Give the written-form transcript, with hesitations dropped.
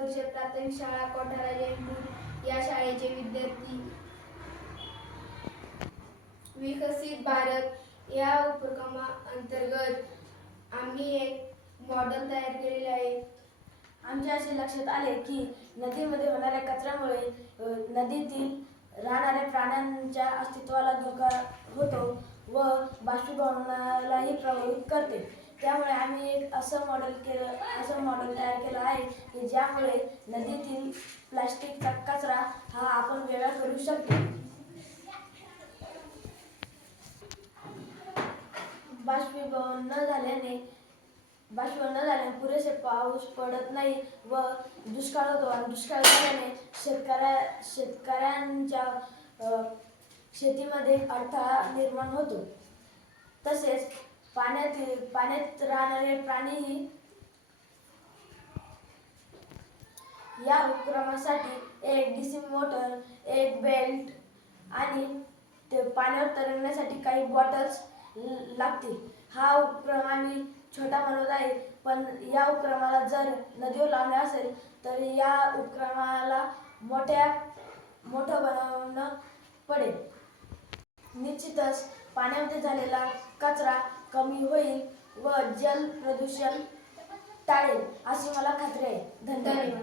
परिषद प्राथमिक शाळा कोठारा जयपूर या शाळेचे विद्यार्थी विकसित भारत या उपक्रमाअंतर्गत आम्ही एक मॉडेल तयार केलेले आहे। आमच्या असे लक्षात आले की नदीमध्ये होणाऱ्या कचऱ्यामुळे नदीतील राहणाऱ्या प्राण्यांच्या अस्तित्वाला धोका होतो व बाष्पीभवनालाही प्रभावित करते। त्यामुळे आम्ही एक असं मॉडेल तयार केलं आहे की ज्यामुळे नदीतील प्लास्टिकचा कचरा हा आपण वेगळा करू शकतो। बाष्पीभवन न झाल्याने पुरेसे पाऊस पडत नाही व दुष्काळ होतो आणि दुष्काळ झाल्याने शेतकऱ्यांच्या शेतीमध्ये अडथळा निर्माण होतो। तसेच पाण्यात राहणारे प्राणीही या उपक्रमासाठी एक डीसी मोटर, एक बेल्ट आणि ते पाण्यावर तरंगण्यासाठी काही बॉटल्स लागतील। हा उपक्रम आम्ही छोटा बनवत आहे, पण या उपक्रमाला जर नदीवर लावणे असेल तर या उपक्रमाला मोठं बनवणं पडेल। निश्चितच पाण्यामध्ये झालेला कचरा कमी होईल व जल प्रदूषण टाळेल अशी मला खात्री आहे। धन्यवाद।